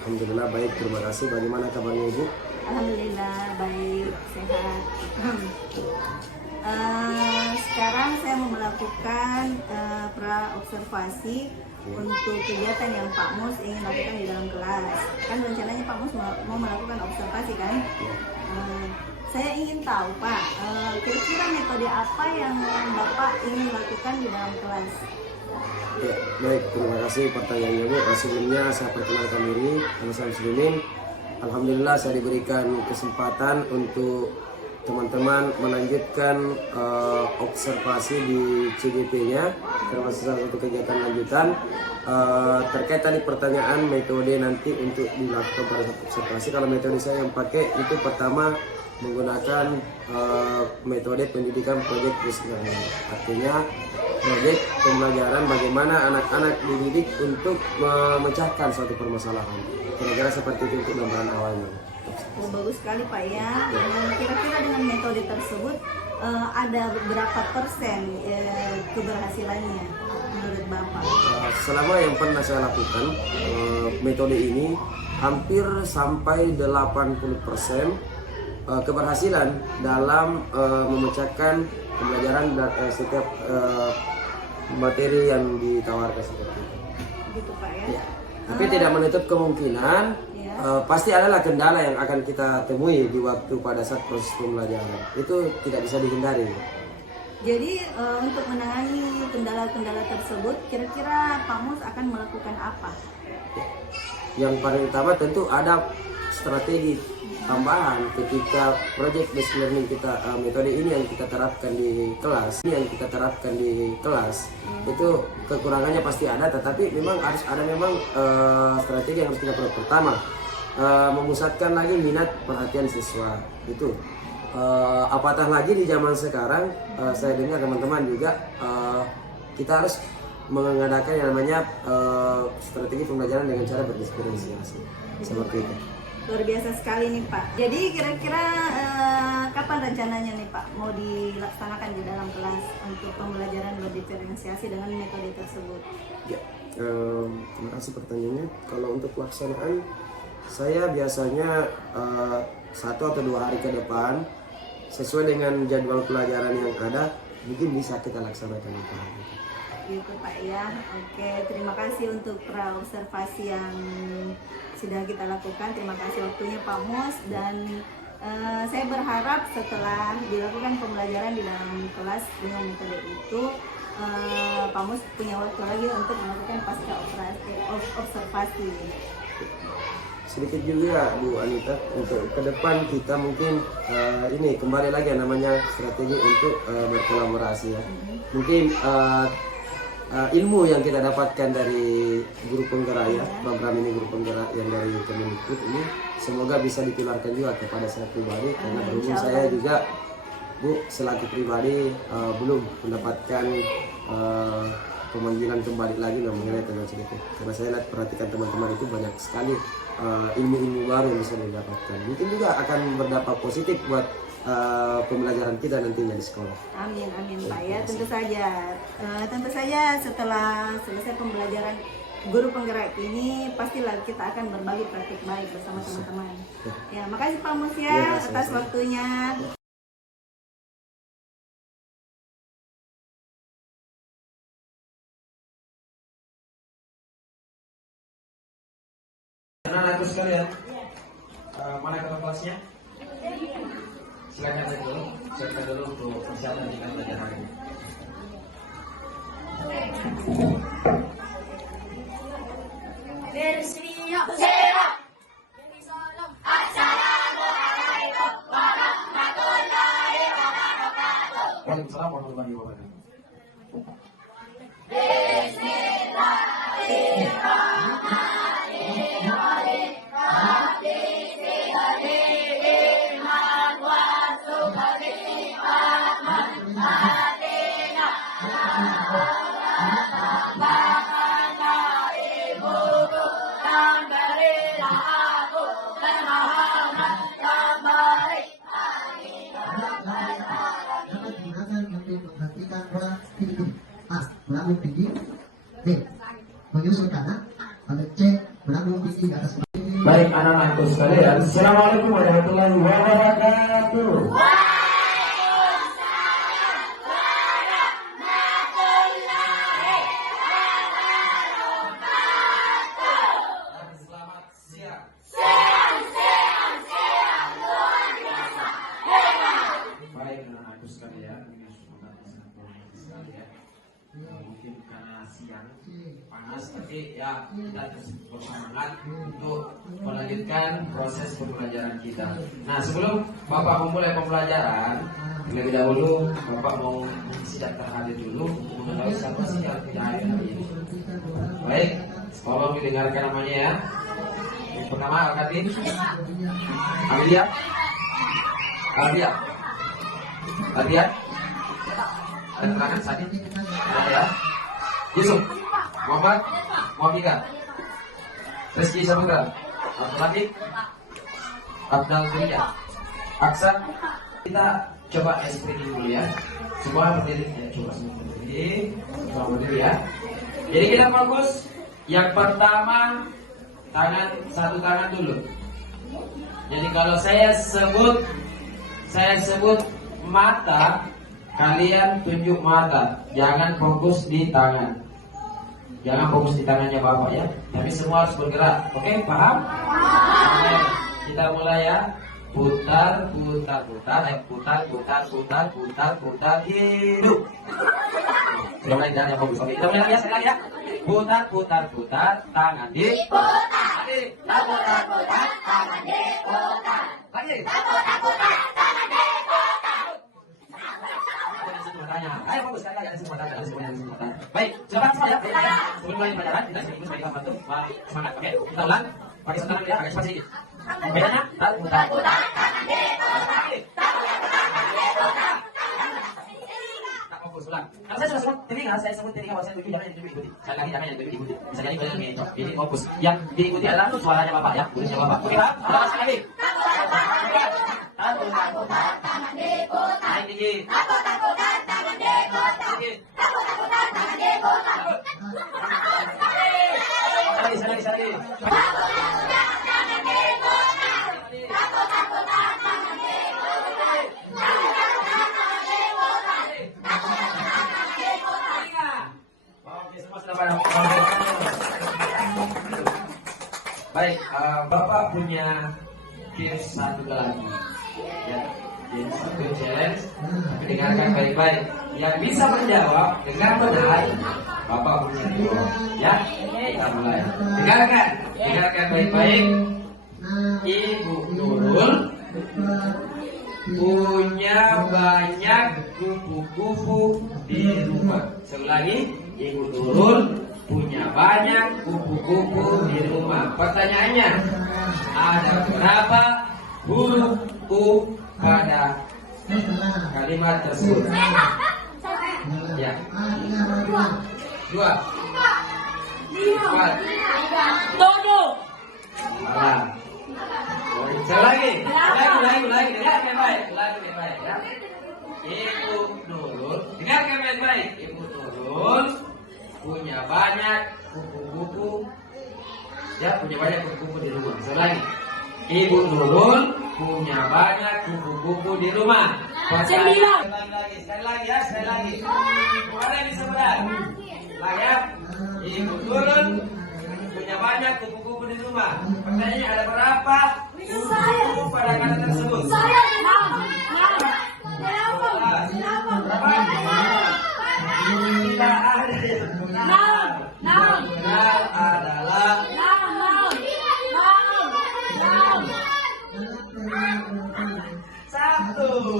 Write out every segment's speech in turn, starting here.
Alhamdulillah baik, terima kasih. Bagaimana kabarnya Ibu? Alhamdulillah baik, sehat. Sekarang saya mau melakukan pra-observasi untuk kegiatan yang Pak Mus ingin lakukan di dalam kelas. Kan rencananya Pak Mus mau melakukan observasi kan? Saya ingin tahu Pak, kira-kira metode apa yang Bapak ingin lakukan di dalam kelas? Ya, baik, terima kasih pertanyaannya Bu. Sebelumnya saya perkenalkan diri, nama saya Muslimin. Alhamdulillah saya diberikan kesempatan untuk teman-teman melanjutkan observasi di CGP-nya, termasuk salah satu kegiatan lanjutan. Terkait tadi pertanyaan metode nanti untuk dilakukan pada saat observasi, kalau metode saya yang pakai itu pertama menggunakan metode pendidikan proyek based learning. Artinya proyek pembelajaran bagaimana anak-anak dididik untuk memecahkan suatu permasalahan. Kira-kira seperti itu untuk gambaran awalnya. Oh, bagus sekali Pak ya. Kira-kira dengan metode tersebut ada berapa persen keberhasilannya menurut Bapak? Selama yang pernah saya lakukan metode ini hampir sampai 80% keberhasilan dalam memecahkan pembelajaran setiap materi yang ditawarkan seperti itu. Gitu Pak ya. Ya. Tapi tidak menutup kemungkinan pasti adalah kendala yang akan kita temui di waktu pada saat proses pembelajaran. Itu tidak bisa dihindari. Jadi untuk menangani kendala-kendala tersebut, kira-kira Pak Mus akan melakukan apa? Yang paling utama tentu ada strategi tambahan ketika project based learning kita, metode ini yang kita terapkan di kelas, itu kekurangannya pasti ada, tetapi memang harus ada strategi yang harus kita perlu. Pertama, memusatkan lagi minat perhatian siswa itu. Apatah lagi di zaman sekarang, saya dengar teman-teman juga kita harus mengadakan yang namanya strategi pembelajaran dengan cara berdiferensiasi seperti itu. Luar biasa sekali nih Pak. Jadi kira-kira kapan rencananya nih Pak mau dilaksanakan di dalam kelas untuk pembelajaran berdiferensiasi dengan metode tersebut? Ya, terima kasih pertanyaannya. Kalau untuk pelaksanaan, saya biasanya 1 atau 2 hari ke depan sesuai dengan jadwal pelajaran yang ada, mungkin bisa kita laksanakan itu. Gitu Pak ya. Oke, terima kasih untuk pra-observasi yang sudah kita lakukan. Terima kasih waktunya Pak Mus, dan saya berharap setelah dilakukan pembelajaran di dalam kelas dengan metode itu, Pak Mus punya waktu lagi untuk melakukan pasca observasi. Sedikit juga Bu Anita, untuk ke depan kita mungkin ini kembali lagi yang namanya strategi untuk berkolaborasi ya. Mungkin ilmu yang kita dapatkan dari guru penggerak ya, program ini guru penggerak yang dari Kemendikbud ini semoga bisa ditularkan juga kepada saya pribadi, karena berhubung saya juga Bu selaku pribadi belum mendapatkan pemanggilan kembali lagi mengenai tentang sedikit, karena saya lihat perhatikan teman-teman itu banyak sekali ilmu-ilmu baru yang bisa didapatkan, mungkin juga akan berdampak positif buat pembelajaran kita nantinya di sekolah. Amin, amin Pak ya. Tentu saja setelah selesai pembelajaran guru penggerak ini, pastilah kita akan berbagi praktik baik bersama teman-teman. Ya, makasih Pak Mus ya atas waktunya. Anak-anakku sekalian, mana kakak kelasnya? Silakan dulu, siapkan dulu untuk perjalanan dengan belajar hari ini. Bismillah. Assalamualaikum warahmatullahi wabarakatuh. Waalaikumsalam warahmatullahi wabarakatuh. Jangan digunakan untuk menghentikan sekalian, Assalamualaikum warahmatullahi wabarakatuh. Selamat siang. Baik anak-anakku sekalian, ini sudah sekalian. Mungkin karena siang panas, tapi ya kita terus bersemangat untuk melanjutkan proses pembelajaran kita. Nah, sebelum Bapak memulai pembelajaran, terlebih dahulu Bapak mau mengisi daftar hadir dulu untuk mengetahui siapa sih yang tidak hadir hari ini. Baik, tolong didengarkan namanya ya. Yang pertama, Al-Katin Amelia, Amelia, Amelia, dan keterangan Sadid, ya. Yusuf, Muhammad, Muhammad, Rizky Samudra, Abdul Latif, Abdul Surya, Aksa. Kita coba explaining dulu ya. Semua berdiri ya, coba semua berdiri. Semua berdiri ya. Jadi kita fokus. Yang pertama, satu tangan dulu. Jadi kalau saya sebut mata, kalian tunjuk mata. Jangan fokus di tangan. Jangan fokus di tangannya Bapak ya. Tapi semua harus bergerak. Oke, paham? Oke, kita mulai ya. Putar, putar, putar, putar, putar, putar, putar, putar, hidup. Sudah mulai jangan yang fokus. Oke, kita mulai lagi ya, sekali lagi ya. Putar, putar, putar, tangan diputar. Lagi. Putar, putar, tangan diputar. Lagi. Putar, putar, tangan diputar. Ayo fokus sekali lagi, ada semua tanda, ada semua tanda. Baik, silakan semua ya. Sebelum mulai pelajaran, kita sedikit supaya kita bantu semangat. Oke, kita ulang. Pakai sentuhan ya, agak cepat sedikit. Bedanya, putar, putar, tangan diputar. tak fokus ulang. Kalau saya sudah sebut telinga, saya sebut telinga, kalau saya tuju jangan yang diikuti. Sekali lagi jangan yang diikuti. Bisa jadi kalian mengecoh. Ini fokus. Yang diikuti adalah suaranya Bapak ya, tulisnya Bapak. Oke, Pak? Ulang sekali lagi. Putar, putar, tangan diputar. Naik tinggi. Putar, putar, tangan diputar. Tinggi. Putar, putar, tangan diputar. Sekali lagi. Oke, semua sudah pada. Baik, Bapak punya tips satu lagi. Ya, ini satu challenge. Tapi dengarkan baik-baik. Yang bisa menjawab dengan benar, Bapak punya dua. Ya, kita mulai. Dengarkan baik-baik. Ibu Nurul punya banyak kupu-kupu di rumah. Sekali lagi, Ibu Nurul punya banyak kupu-kupu di rumah. Pertanyaannya, ada berapa huruf U pada kalimat tersebut? Ya. 2, 4, 7. Salah. Sekali lagi. Dengarkan baik. Ya. Ibu Nurul, dengarkan baik. Ibu Nurul punya banyak kupu-kupu. Ya, punya banyak kupu-kupu di rumah. Sekali lagi. Ibu Nurul punya banyak kupu-kupu di rumah. Sekali lagi. Ada yang bisa benar? Lagi ya. Ibu Nurul punya banyak kupu-kupu di rumah. Pertanyaannya, ada berapa kupu-kupu pada kata tersebut? Tidak ada. Benar adalah satu.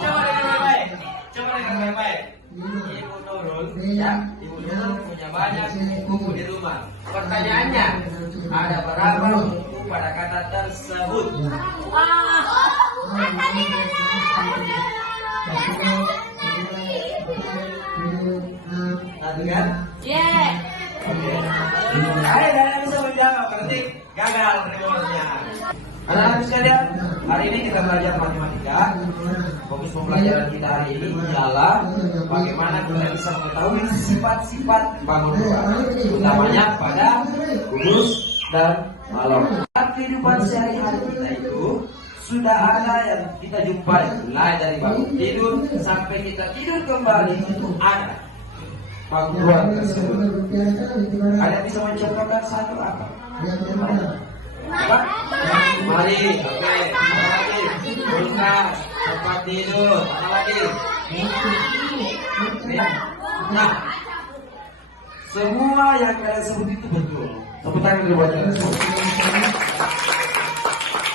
Coba dengar baik. Ibu Nurul, ya, Ibu Nurul punya banyak kupu-kupu di rumah. Pertanyaannya, ada berapa kupu pada kata tersebut? Tadi kan? Oke. Ayo, bisa menjawab. Berarti gagal remote-nya. Anak-anak sekalian, hari ini kita belajar matematika. Fokus pembelajaran kita hari ini ialah bagaimana kita bisa mengetahui sifat-sifat bangun rumah, utamanya pada kudus dan malam. kehidupan sehari-hari kita itu sudah ada yang kita jumpai, mulai dari bangun tidur sampai kita tidur kembali itu ada bangunan tersebut. Ada yang bisa mencontohkan satu apa? Apa? Mari, oke, apa lagi? Kulkas, tempat tidur, apa lagi? Nah, semua yang kalian sebut itu betul. Tepuk tangan dulu buat kalian.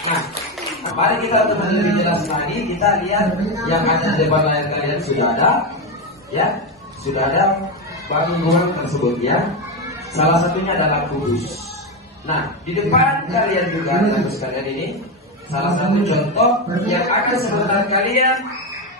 Nah, mari kita untuk lebih jelas lagi, kita lihat yang ada di depan layar kalian sudah ada, ya, sudah ada bangunan tersebut ya. Salah satunya adalah kudus. Nah, di depan kalian juga ada sekalian ini salah satu contoh yang akan sebentar kalian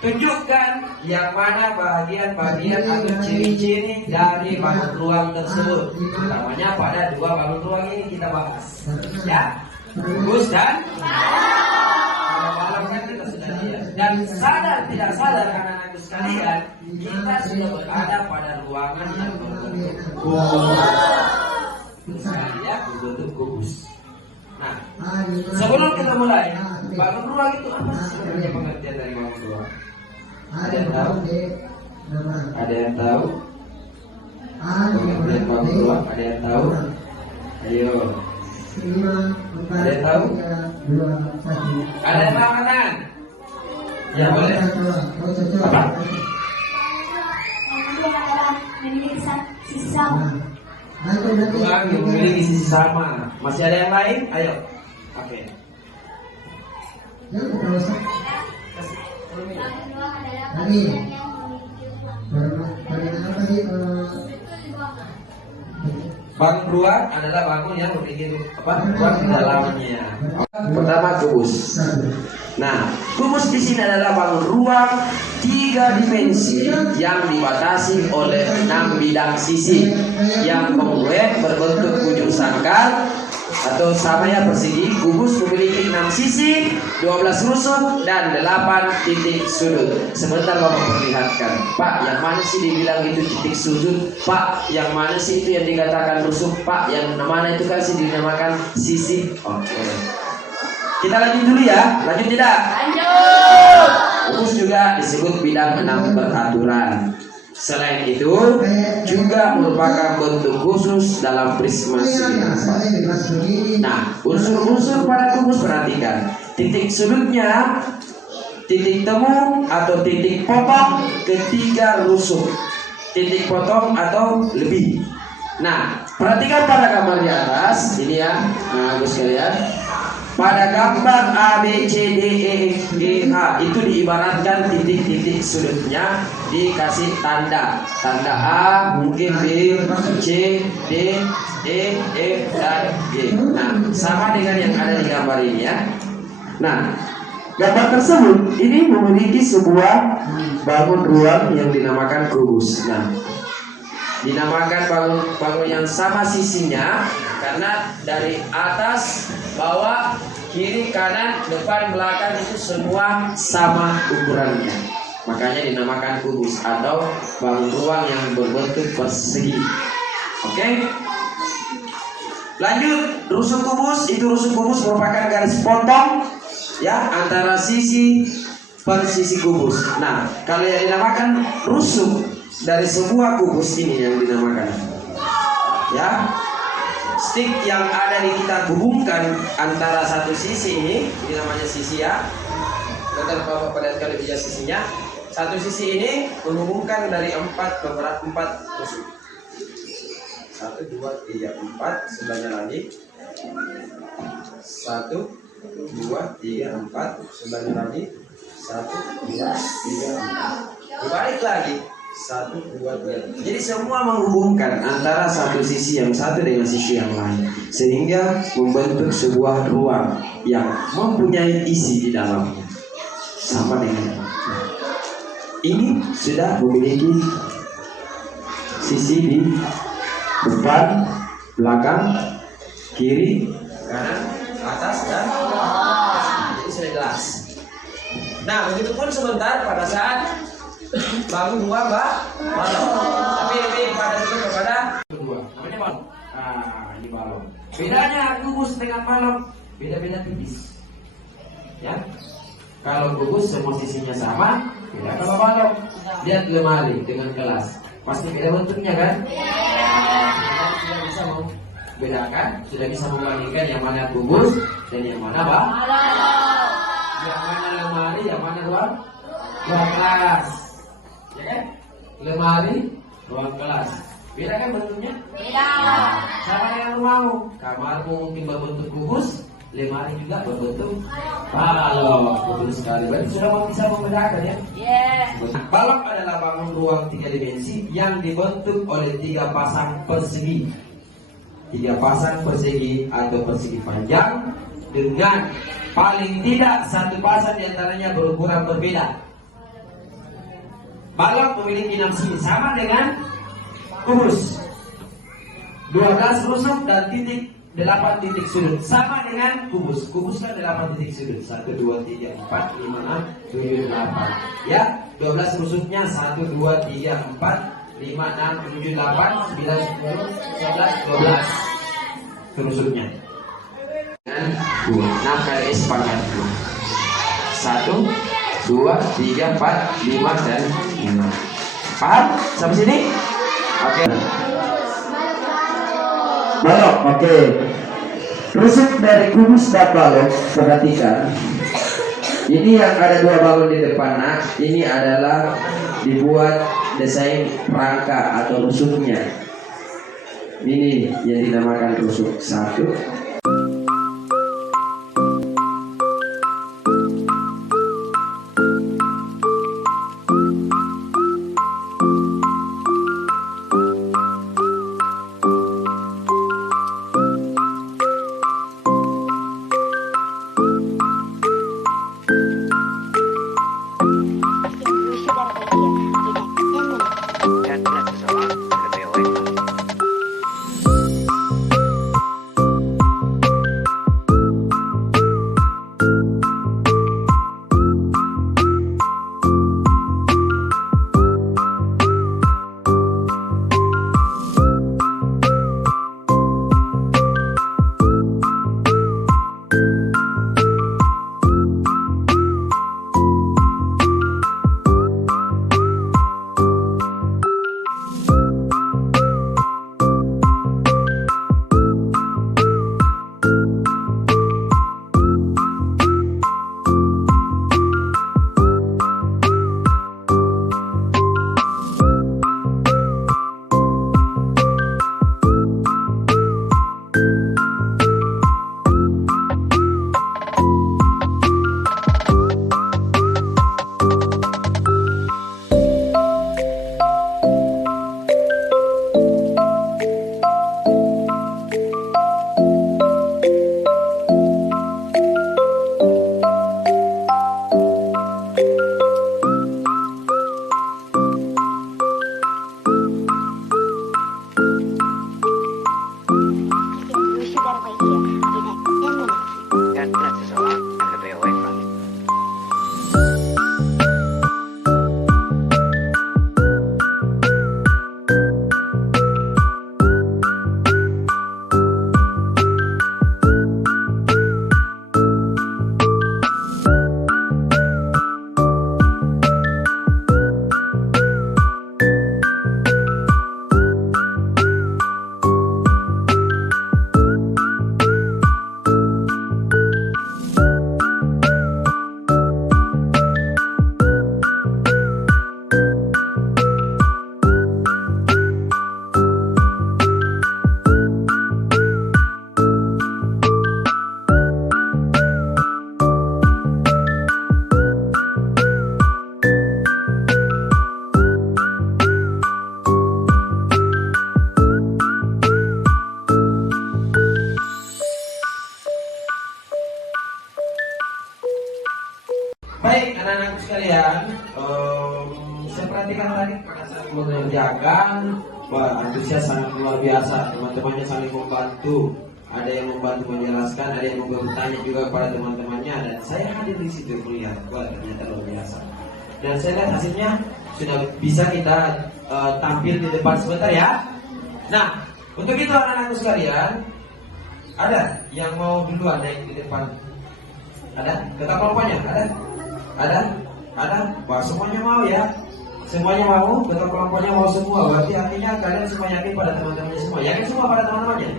tunjukkan yang mana bagian-bagian atau ciri-ciri dari bangun ruang tersebut. Utamanya pada dua bangun ruang ini kita bahas, ya, kudus dan malam kan kita sudah lihat. Dan sadar tidak sadar anak-anakku sekalian, kita sudah berada pada ruangan yang berbentuk ya, berbentuk kubus. Nah, sebelum kita mulai, bangun ruang itu apa sih sebenarnya pengertian dari bangun ruang? Ada yang tahu? Ada yang tahu? Pengertian bangun ruang, ada yang tahu? Ayo. Ada yang tahu? Ada yang tahu kan? Ya boleh. Apa? Ruang yang memiliki sisi sama. Masih ada yang lain? Ayo. Oke. Bangun ruang adalah bangun yang memiliki ruang di dalamnya. Pertama kubus. Nah, kubus di sini adalah bangun ruang 3 dimensi yang dibatasi oleh 6 bidang sisi yang kemudian berbentuk ujung sangkar atau sama ya persegi. Kubus memiliki 6 sisi, 12 rusuk dan 8 titik sudut. Sebentar Bapak perlihatkan. Pak, yang mana sih dibilang itu titik sudut? Pak, yang mana sih itu yang dikatakan rusuk? Pak, yang mana itu kan sih dinamakan sisi? Oke. Kita lanjut dulu ya. Lanjut tidak? Lanjut. Kubus juga disebut bidang 6 peraturan. Selain itu juga merupakan bentuk khusus dalam prisma segi. Nah, unsur-unsur pada kubus perhatikan. Titik sudutnya, titik temu atau titik potong ketiga rusuk. Titik potong atau lebih. Nah, perhatikan pada gambar di atas ini ya. Nah, Gus sekalian. Pada gambar A, B, C, D, E, F, G, H itu diibaratkan titik-titik sudutnya dikasih tanda. Tanda A, mungkin B, C, D, E, F, dan G. Nah, sama dengan yang ada di gambar ini ya. Nah, gambar tersebut ini memiliki sebuah bangun ruang yang dinamakan kubus. Nah, dinamakan bangun yang sama sisinya karena dari atas, bawah, kiri, kanan, depan, belakang itu semua sama ukurannya. Makanya dinamakan kubus atau bangun ruang yang berbentuk persegi. Oke? Lanjut, rusuk kubus. Itu rusuk kubus merupakan garis potong ya antara sisi per sisi kubus. Nah, kalau yang dinamakan rusuk dari semua kubus ini yang dinamakan ya, stick yang ada di kita hubungkan antara satu sisi ini namanya sisi ya. Bentar Bapak perlihatkan lebih jelas sisinya. Satu sisi ini menghubungkan dari 4 rusuk. 1, 2, 3, 4. Sebelahnya lagi 1, 2, 3, 4. Sebelahnya lagi 1, 2, 3, 4. Dibalik lagi 1, 2, 3. Jadi semua menghubungkan antara satu sisi yang satu dengan sisi yang lain, sehingga membentuk sebuah ruang yang mempunyai isi di dalamnya. Sama dengan ini sudah memiliki sisi di depan, belakang, kiri, kanan, atas, dan ini sudah jelas. Nah, begitupun sebentar pada saat bangun dua balon, tapi lebih pada itu kepada kedua namanya balon. Ini balon. Bedanya kubus dengan balon, beda-beda tipis. Ya, kalau kubus semua sisinya sama, beda kalau balok. Lihat lemari dengan gelas, pasti beda bentuknya kan? Sudah bisa membedakan, sudah bisa membandingkan yang mana kubus dan yang mana balok. Yang mana lemari, yang mana ruang kelas. Ya kan? Lemari, ruang kelas. Beda kan bentuknya? Beda. Sama dengan rumahmu. Kamarmu mungkin berbentuk kubus, lemari juga berbentuk balok. Betul sekali. Berarti sudah bisa membedakan ya? Yes. Balok adalah bangun ruang 3 dimensi yang dibentuk oleh 3 pasang persegi. 3 pasang persegi atau persegi panjang dengan paling tidak 1 pasang diantaranya berukuran berbeda. Balok memiliki 6 sisi sama dengan kubus. 12 rusuk dan 8 titik sudut sama dengan kubus. Kubus kan 8 titik sudut. 1, 2, 3, 4, 5, 6, 7, 8. Ya, 12 rusuknya 1, 2, 3, 4, 5, 6, 7, 8, 9, 10, 11, 12 rusuknya. Dan 2. Nah, kali sepakat 1, 2, 3, 4, 5 dan 5. Paham? Sampai sini? Oke. Balok, oke. Rusuk dari kubus dan balok, perhatikan. Ini yang ada 2 balon di depan. Nah, ini adalah dibuat desain rangka atau rusuknya. Ini yang dinamakan rusuk 1. Baik anak-anakku sekalian, saya perhatikan tadi pada saat mengerjakan, antusias sangat luar biasa, teman-temannya saling membantu, ada yang membantu menjelaskan, ada yang bertanya juga kepada teman-temannya, dan saya hadir di situ melihat, wah ternyata luar biasa. Dan saya lihat hasilnya sudah bisa kita tampil di depan sebentar ya. Nah, untuk itu anak-anakku sekalian, Ada yang mau duluan naik di depan? Ada? Ketua kelompoknya? Ada? Ada? Ada? Wah, semuanya mau ya? Semuanya mau? Ketua kelompoknya mau semua? Berarti artinya kalian semua yakin pada teman-temannya semua? Yakin semua pada teman-temannya?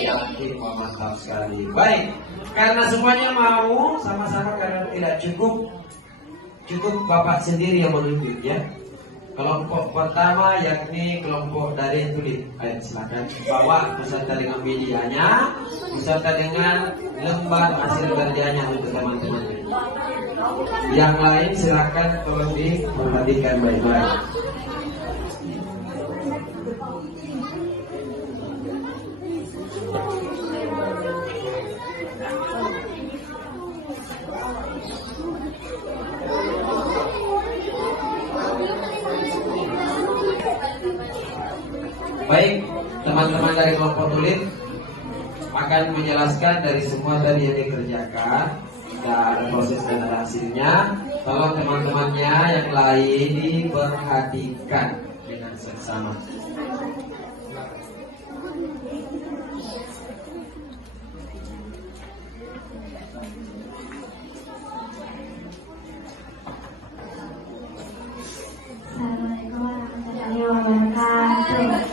Yakin, wah, mantap sekali. Baik, karena semuanya mau, sama-sama karena tidak cukup Bapak sendiri yang menunjuk ya. Kelompok pertama yakni kelompok dari tulis. Ayo silakan bawa beserta dengan medianya, beserta dengan lembar hasil kerjanya untuk teman-temannya. Yang lain silakan tolong diperhatikan baik-baik. Baik, teman-teman dari kelompok tulis akan menjelaskan dari semua tadi yang dikerjakan. Tidak ada proses dan ada hasilnya. Tolong teman-temannya yang lain diperhatikan dengan seksama. Assalamualaikum warahmatullahi wabarakatuh.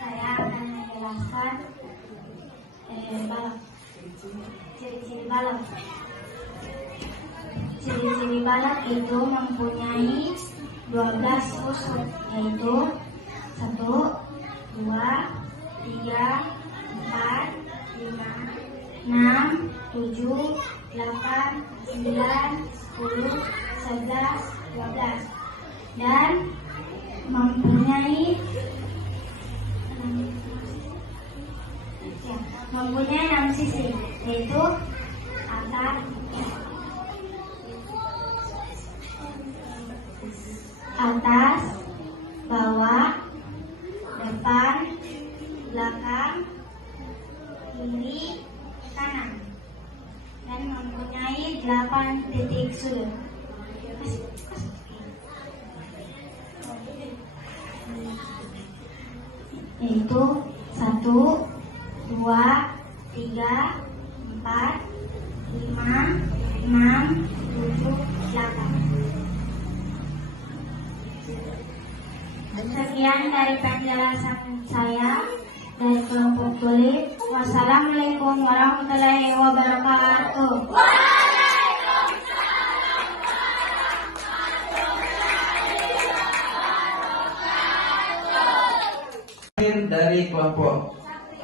Saya akan menjelaskan balok. Ciri-ciri balok. Ciri-ciri balok itu mempunyai 12 unsur, yaitu 1, 2, 3, 4, 5, 6, 7, 8, 9, 10, 11, 12 dan mempunyai 6 sisi, yaitu atas, bawah, depan, belakang, kiri, kanan, dan mempunyai 8 titik sudut. Yaitu 1, 2, 3, 4, 5, 6, 7, 8. Sekian dari penjelasan saya dari kelompok tulis. Wassalamualaikum warahmatullahi wabarakatuh. Dari kelompok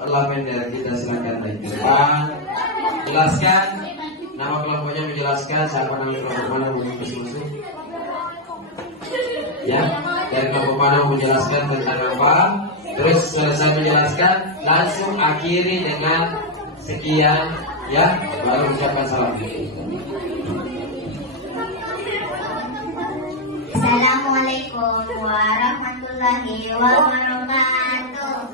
lavender kita silakan naik ke depan. Jelaskan nama kelompoknya, menjelaskan siapa nama kelompok mana mau masuk. Ya, dari kelompok mana mau menjelaskan tentang apa. Terus selesai menjelaskan, langsung akhiri dengan sekian, ya, baru ucapkan salam. Assalamualaikum warahmatullahi wabarakatuh.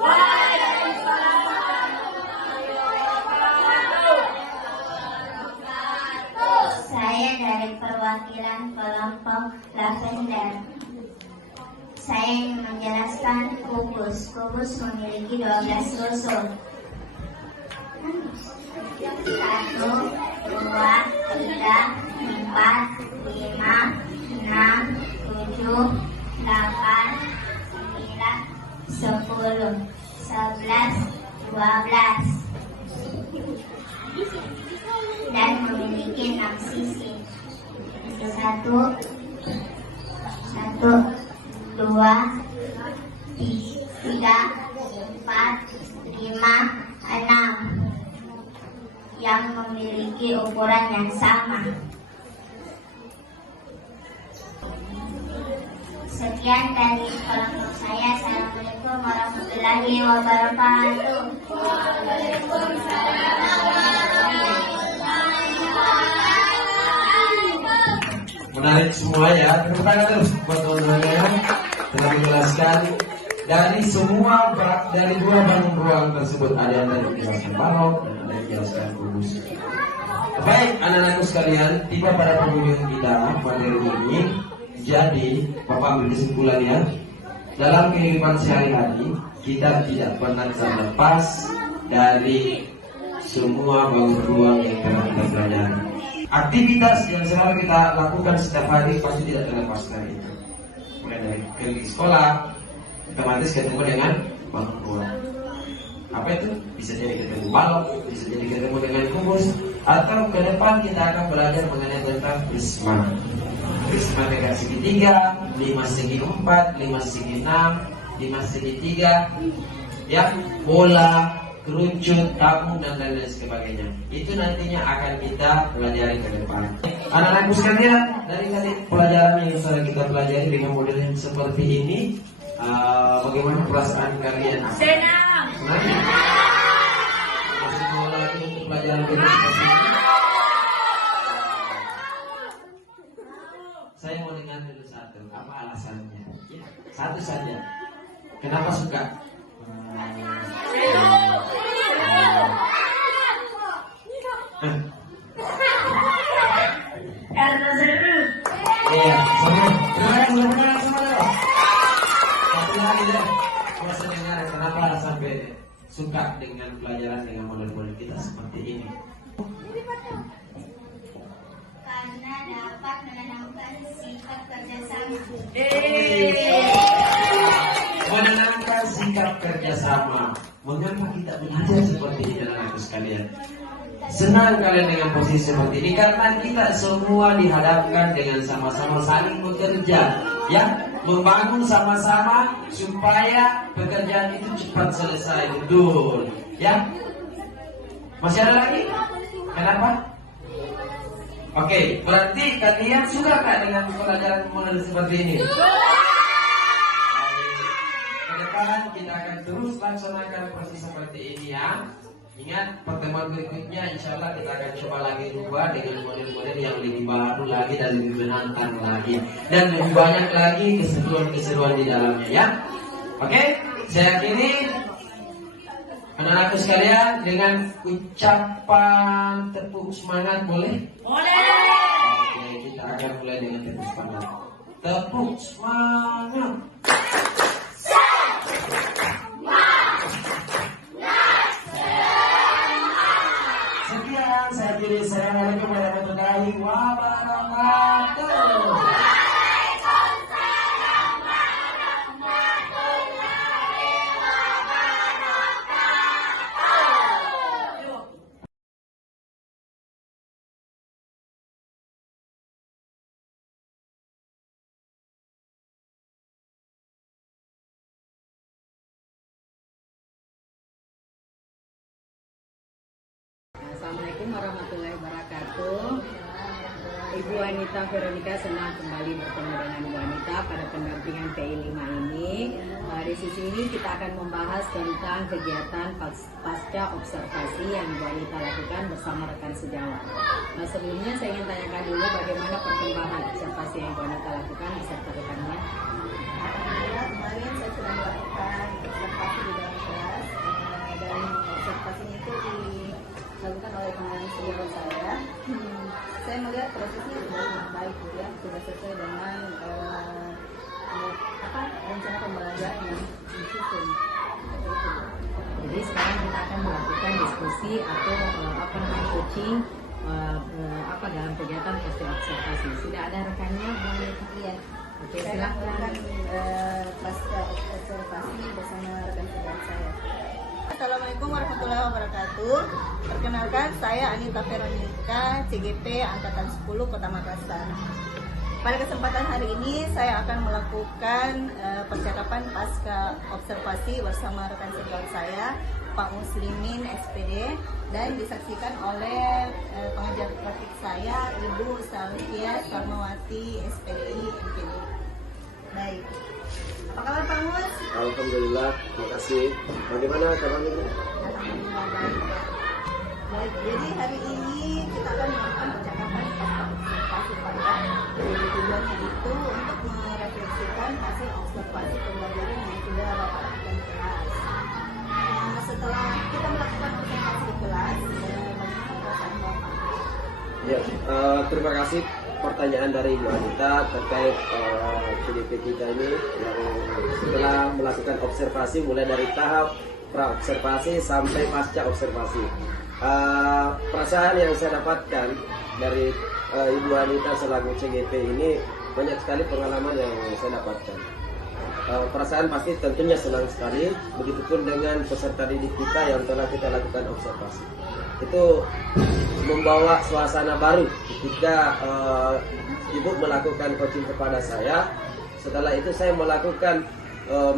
Saya dari perwakilan kelompok lavender. Saya ingin menjelaskan kubus. Kubus memiliki 12 unsur. 1, 2, 3, 4, 5, 6, 7, 8, 9, 10, 11, 12 dan memiliki 6 sisi. 1, 2, 3, 4, 5, 6 yang memiliki ukuran yang sama. Sekian dari kelompok saya. Assalamualaikum warahmatullahi wabarakatuh. Menarik semua ya. Tepuk tangan terus buat teman-temannya. Telah menjelaskan dari semua dari 2 bangun ruang tersebut, ada yang tadi menjelaskan balok dan ada yang menjelaskan kubus. Baik, anak-anakku sekalian, tiba pada penghujung kita materi ini. Jadi, Bapak ambil kesimpulannya. Dalam kehidupan sehari-hari, kita tidak pernah terlepas dari semua bau ruang yang telah kita pelajari. Aktivitas yang selalu kita lakukan setiap hari pasti tidak terlepas dari itu. Mulai dari pergi sekolah, otomatis ketemu dengan bau ruang. Apa itu? Bisa jadi ketemu balok, bisa jadi ketemu dengan kubus, atau ke depan kita akan belajar mengenai tentang prisma. Prisma tegak segitiga, 5 segi 4, 5 segi 6, 5 segi 3, ya, bola, kerucut, tabung, dan lain-lain sebagainya. Itu nantinya akan kita pelajari ke depan. Anak-anakku sekalian, dari tadi pelajaran yang sudah kita pelajari dengan model yang seperti ini, bagaimana perasaan kalian? Senang. Masih mau lagi untuk pelajaran seperti ini? Saya mau dengar dulu satu. Apa alasannya? Ya, satu saja. Kenapa suka? Karena seru. Iya, seru. Satu lagi deh. Mau saya dengar kenapa sampai suka dengan pelajaran dengan model-model kita seperti ini? Karena dapat menanamkan sifat kerjasama. Menanamkan sikap kerjasama. Mengapa kita belajar seperti ini, anak-anakku sekalian? Senang kalian dengan posisi seperti ini karena kita semua dihadapkan dengan sama-sama saling bekerja, ya, membangun sama-sama supaya pekerjaan itu cepat selesai, betul, ya. Masih ada lagi? Kenapa? Oke, berarti kalian suka nggak dengan pelajaran model seperti ini? Ke depan kita akan terus laksanakan proses seperti ini, ya. Ingat, pertemuan berikutnya insya Allah kita akan coba lagi rubah dengan model-model yang lebih baru lagi dan lebih menantang lagi, dan lebih banyak lagi keseruan-keseruan di dalamnya, ya. Oke, saya akhiri anak-anakku sekalian dengan ucapan tepuk semangat, boleh? Oke, kita akan mulai dengan tepuk semangat. Tepuk semangat. Sekian, saya kira. Assalamualaikum warahmatullahi wabarakatuh. Assalamualaikum warahmatullahi wabarakatuh. Ibu Anita Veronica senang kembali bertemu dengan Ibu Anita pada pendampingan PI 5 ini. Di sisi ini kita akan membahas tentang kegiatan pasca observasi yang Ibu Anita lakukan bersama rekan sejawat. Sebelumnya saya ingin tanyakan dulu bagaimana perkembangan observasi yang Ibu Anita lakukan beserta rekannya. Alhamdulillah, kemarin saya sudah melakukan observasi di dalam kelas, dan observasinya itu dilakukan oleh teman sejawat saya. Saya melihat prosesnya sudah sangat baik, ya, sudah sesuai dengan rencana pembelajaran yang disusun. Jadi sekarang kita akan melakukan diskusi atau coaching dalam kegiatan pasca observasi. Sudah ada rekannya? Iya. Oke, Saya silakan. lakukan pasca observasi bersama rekan sejawat saya. Assalamualaikum warahmatullahi wabarakatuh. Perkenalkan, saya Anita Veronica, CGP Angkatan 10 Kota Makassar. Pada kesempatan hari ini saya akan melakukan percakapan pasca observasi bersama rekan sejawat saya, Pak Muslimin SPD, dan disaksikan oleh pengajar praktik saya, Ibu Salvia Sarmawati SPDI MPD. Baik. Apa kabar Pak Mus? Alhamdulillah, terima kasih. Bagaimana kabarnya? Alhamdulillah baik. Baik, jadi hari ini kita akan melakukan percakapan pasca observasi pada tujuannya itu untuk merefleksikan hasil observasi pembelajaran yang sudah Bapak lakukan di kelas. Setelah kita melakukan observasi di kelas, bagaimana perasaan Bapak? terima kasih pertanyaan dari Ibu Anita terkait PDP kita ini yang setelah melakukan observasi mulai dari tahap pra-observasi sampai pasca observasi. Perasaan yang saya dapatkan dari Ibu Anita selaku CGP ini banyak sekali pengalaman yang saya dapatkan. Perasaan pasti tentunya senang sekali, begitupun dengan peserta didik kita yang telah kita lakukan observasi. Itu membawa suasana baru ketika Ibu melakukan coaching kepada saya. Setelah itu saya melakukan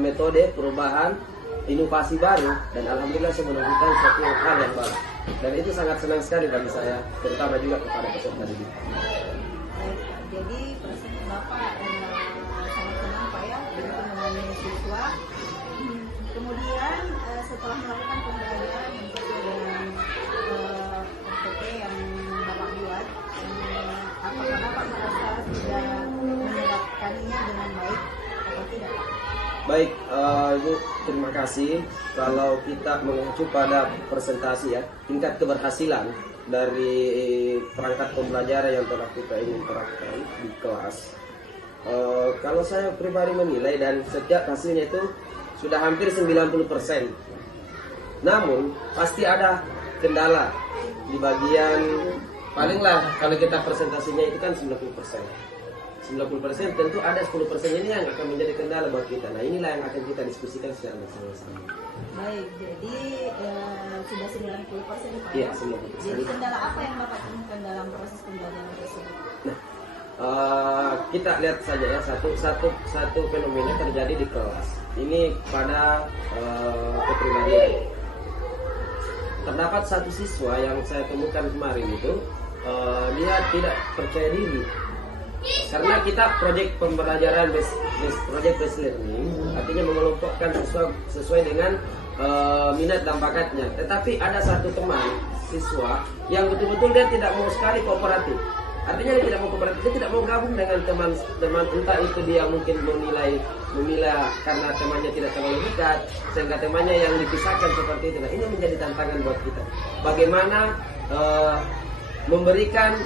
metode perubahan, inovasi baru, dan alhamdulillah saya menemukan suatu hal yang baru. Dan itu sangat senang sekali bagi saya, terutama juga kepada peserta didik. Baik, jadi perasaan Bapak sangat senang Pak ya dengan menemani siswa. Kemudian setelah melakukan pembelajaran yang sesuai dengan SOP yang Bapak buat, apakah Bapak merasa sudah menerapkannya dengan baik atau tidak Pak? Baik, Ibu, terima kasih. Kalau kita mengacu pada presentasi ya, tingkat keberhasilan dari perangkat pembelajaran yang telah kita ingin terapkan di kelas. Kalau saya pribadi menilai dan setiap hasilnya itu sudah hampir 90%. Namun pasti ada kendala di bagian palinglah kalau kita presentasinya itu kan 90%. 90% tentu ada 10% ini yang akan menjadi kendala buat kita. Nah inilah yang akan kita diskusikan secara bersama-sama. Baik, jadi sudah 90% Pak. Iya, 90%. Jadi kendala apa yang Bapak temukan dalam proses pembelajaran tersebut? Nah, kita lihat saja ya satu fenomena terjadi di kelas. Ini pada kepribadian. Terdapat satu siswa yang saya temukan kemarin itu dia tidak percaya diri. Karena kita proyek pembelajaran based learning, artinya mengelompokkan sesuai dengan minat dan bakatnya. Tetapi ada satu teman siswa yang betul-betul dia tidak mau sekali kooperatif. Artinya dia tidak mau kooperatif, dia tidak mau gabung dengan teman-teman, entah itu dia mungkin memilah karena temannya tidak terlalu dekat, sehingga temannya yang dipisahkan seperti itu. Nah, ini menjadi tantangan buat kita. Bagaimana memberikan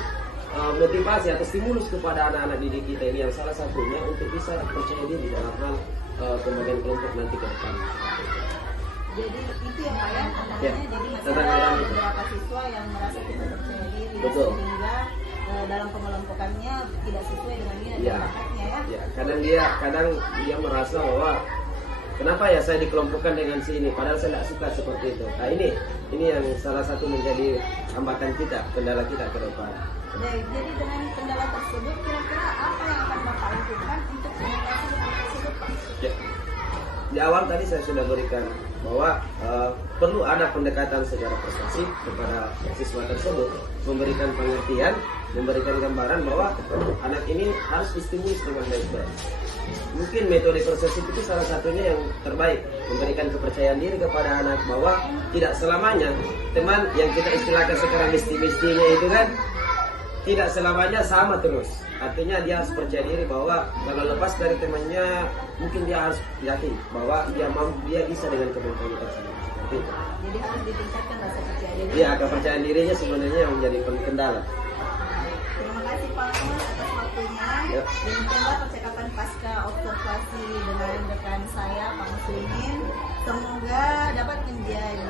motivasi atau stimulus kepada anak-anak didik kita ini yang salah satunya untuk bisa percaya diri dalam hal pembagian kelompok nanti ke depan. Jadi itu yang Pak ya, tantangannya. Ya, Jadi masih tantangannya ada itu. beberapa siswa yang merasa tidak percaya diri, Betul. sehingga dalam pengelompokannya tidak sesuai dengan minat Ya. dan bakatnya ya. Ya, kadang dia merasa bahwa kenapa ya saya dikelompokkan dengan si ini, padahal saya tidak suka seperti itu. Nah ini yang salah satu menjadi hambatan kita, kendala kita ke depan. Baik, jadi dengan kendala tersebut kira-kira apa yang akan Bapak lakukan untuk mengatasi hal tersebut Pak? Ya. Di awal tadi saya sudah berikan bahwa perlu ada pendekatan secara prestasi kepada siswa tersebut, memberikan pengertian, memberikan gambaran bahwa anak ini harus distimulus dengan baik-baik. Mungkin metode persesif itu salah satunya yang terbaik, memberikan kepercayaan diri kepada anak bahwa tidak selamanya teman yang kita istilahkan sekarang mesti-mestinya itu kan tidak selamanya sama terus. Artinya dia harus percaya diri bahwa kalau lepas dari temannya mungkin dia harus yakin bahwa dia bisa dengan kemampuan tersebut. Seperti itu. Jadi harus ditingkatkan rasa percaya diri. Iya, kepercayaan dirinya sebenarnya yang menjadi kendala. Terima kasih Pak Mus atas waktunya. Ya. Demikianlah percakapan pasca observasi dengan rekan saya Pak Muslimin. Semoga dapat menjadi